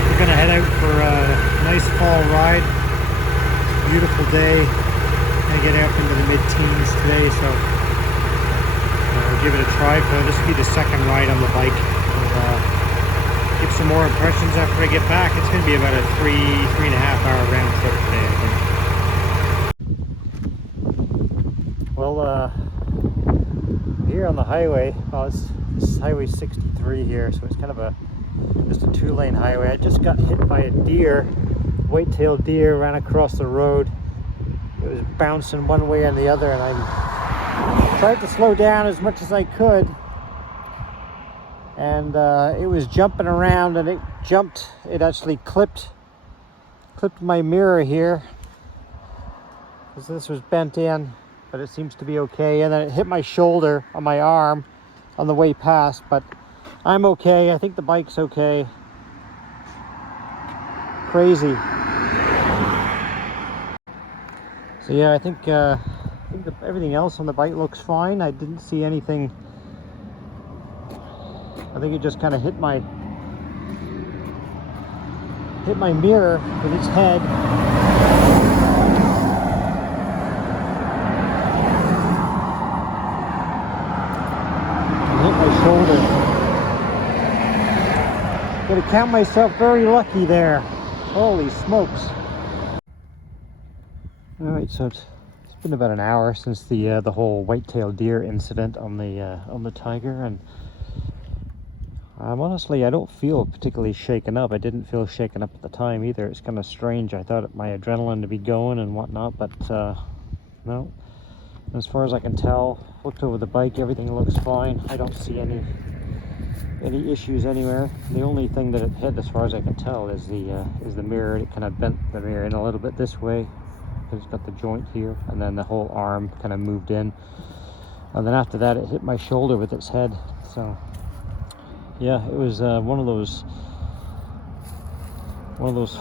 Alright, we're gonna head out for a nice fall ride. Beautiful day. Gonna get up into the mid-teens today, so give it a try. This will be the second ride on the bike. We'll get some more impressions after I get back. It's gonna be about a 3.5 hour round trip today, I think. Well, here on the highway, this is Highway 63 here, so it's kind of just a 2-lane highway. I just got hit by a deer, white-tailed deer, ran across the road. It was bouncing one way and the other, and I tried to slow down as much as I could, and it was jumping around, and it actually clipped my mirror here, because this was bent in, but it seems to be okay. And then it hit my shoulder on my arm on the way past, but I'm okay. I think the bike's okay. Crazy. So yeah, I think everything else on the bike looks fine. I didn't see anything. I think it just kind of hit my mirror with its head. And hit my shoulder. Gotta count myself very lucky there. Holy smokes. Alright, so it's been about an hour since the whole white-tailed deer incident on the Tiger, and honestly, I don't feel particularly shaken up. I didn't feel shaken up at the time either. It's kind of strange. I thought my adrenaline to be going and whatnot, but no. As far as I can tell, looked over the bike, everything looks fine. I don't see any issues anywhere. The only thing that it hit, as far as I can tell, is the mirror. It kind of bent the mirror in a little bit this way. It's got the joint here, and then the whole arm kind of moved in, and then after that it hit my shoulder with its head. So yeah, it was one of those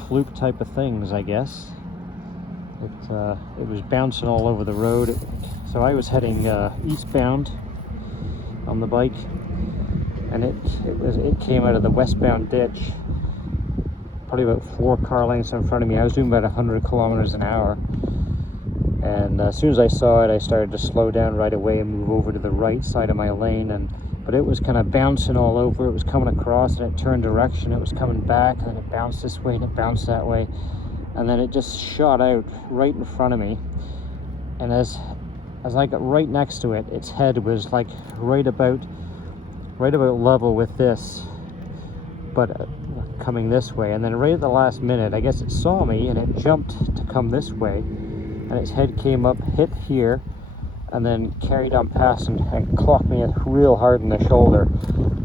fluke type of things, I guess. It was bouncing all over the road. So I was heading eastbound on the bike, and it came out of the westbound ditch, probably about 4 car lengths in front of me. I was doing about 100 kilometers an hour, and as soon as I saw it, I started to slow down right away and move over to the right side of my lane. But it was kind of bouncing all over. It was coming across, and it turned direction. It was coming back, and then it bounced this way and it bounced that way, and then it just shot out right in front of me. And as I got right next to it, its head was like right about level with this, but coming this way. And then right at the last minute, I guess it saw me, and it jumped to come this way, and its head came up, hit here, and then carried on past and clocked me real hard in the shoulder.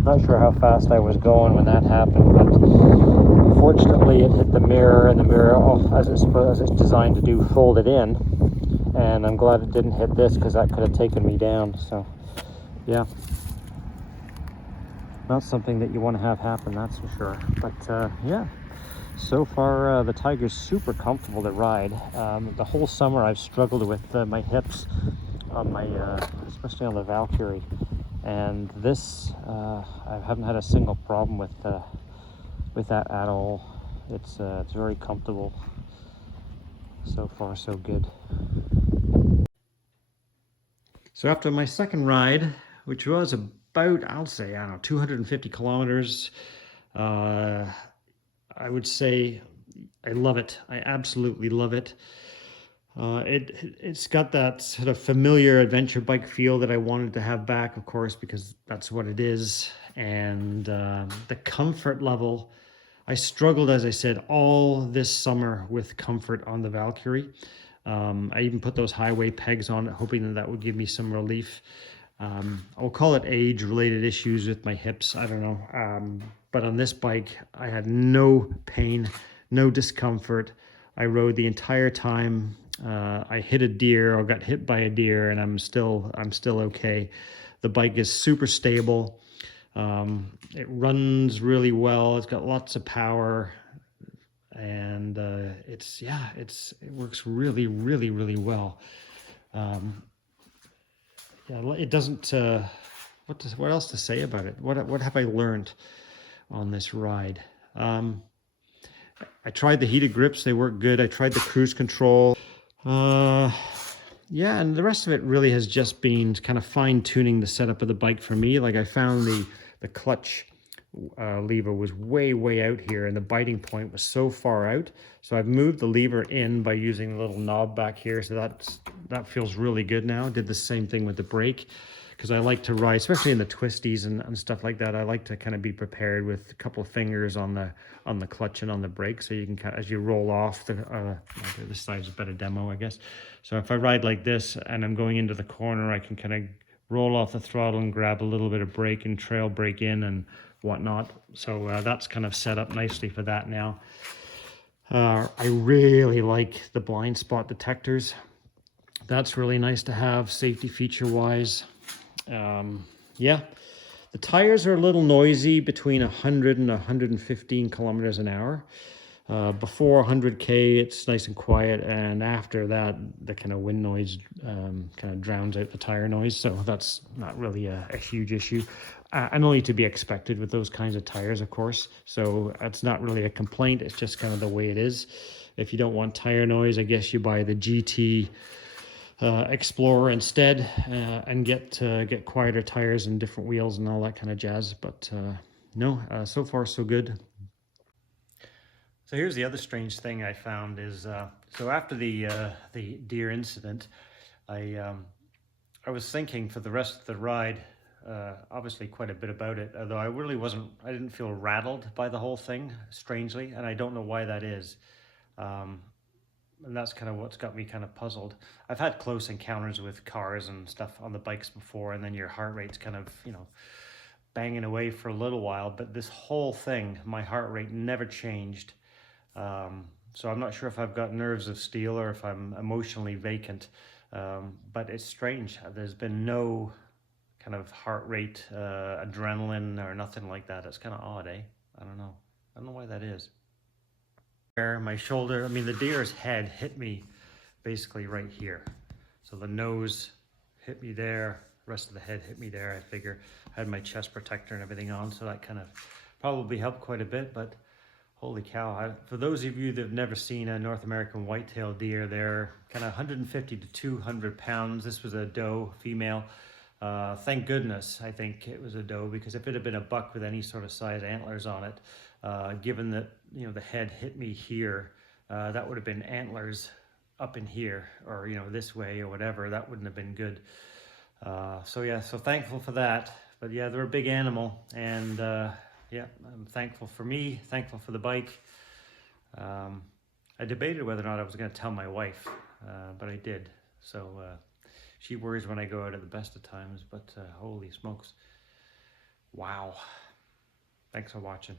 Not sure how fast I was going when that happened, but fortunately it hit the mirror, and the mirror, as it's designed to do, folded in, and I'm glad it didn't hit this, because that could have taken me down. So yeah, not something that you want to have happen, that's for sure. But yeah, so far the Tiger's super comfortable to ride. The whole summer I've struggled with my hips on my especially on the Valkyrie, and this I haven't had a single problem with that at all. It's very comfortable. So far so good. So after my second ride, which was about, I'll say, I don't know, 250 kilometers, I would say I love it. I absolutely love it. It's got that sort of familiar adventure bike feel that I wanted to have back, of course, because that's what it is. And the comfort level, I struggled, as I said, all this summer with comfort on the Valkyrie. I even put those highway pegs on it, hoping that would give me some relief. I'll call it age-related issues with my hips, I don't know. But on this bike, I had no pain, no discomfort. I rode the entire time. I hit a deer or got hit by a deer, and I'm still okay. The bike is super stable. It runs really well. It's got lots of power, and it works really, really, really well. Yeah, it doesn't. What else to say about it? What have I learned on this ride? I tried the heated grips, they work good. I tried the cruise control. Yeah, and the rest of it really has just been kind of fine-tuning the setup of the bike for me. Like I found the clutch lever was way out here, and the biting point was so far out. So I've moved the lever in by using the little knob back here. So that feels really good now. Did the same thing with the brake, because I like to ride, especially in the twisties and stuff like that. I like to kind of be prepared with a couple of fingers on the clutch and on the brake, so you can kind of, as you roll off this side's a better demo, I guess. So if I ride like this and I'm going into the corner, I can kind of roll off the throttle and grab a little bit of brake and trail brake in and whatnot. So that's kind of set up nicely for that now. I really like the blind spot detectors. That's really nice to have, safety feature wise. Yeah, the tires are a little noisy between 100 and 115 kilometers an hour. Before 100K, it's nice and quiet, and after that, the kind of wind noise kind of drowns out the tire noise, so that's not really a huge issue. And only to be expected with those kinds of tires, of course, so it's not really a complaint, it's just kind of the way it is. If you don't want tire noise, I guess you buy the GT Explorer instead, and get quieter tires and different wheels and all that kind of jazz. But no, so far so good. So here's the other strange thing I found is so after the deer incident, I was thinking for the rest of the ride, obviously quite a bit about it, although I didn't feel rattled by the whole thing, strangely, and I don't know why that is. And that's kind of what's got me kind of puzzled. I've had close encounters with cars and stuff on the bikes before, and then your heart rate's kind of, banging away for a little while, but this whole thing, my heart rate never changed. So I'm not sure if I've got nerves of steel or if I'm emotionally vacant, but it's strange. There's been no kind of heart rate, adrenaline or nothing like that. It's kind of odd, eh? I don't know why that is. My shoulder, the deer's head hit me basically right here. So the nose hit me there, the rest of the head hit me there. I figure I had my chest protector and everything on, so that kind of probably helped quite a bit, but holy cow. For those of you that have never seen a North American white-tailed deer, they're kind of 150 to 200 pounds. This was a doe, female. Thank goodness I think it was a doe, because if it had been a buck with any sort of size antlers on it, given that the head hit me here, that would have been antlers up in here, or this way or whatever. That wouldn't have been good. So yeah, so thankful for that. But yeah, they're a big animal, and yeah, I'm thankful for me, thankful for the bike. I debated whether or not I was going to tell my wife, but I did. So she worries when I go out at the best of times, but holy smokes. Wow. Thanks for watching.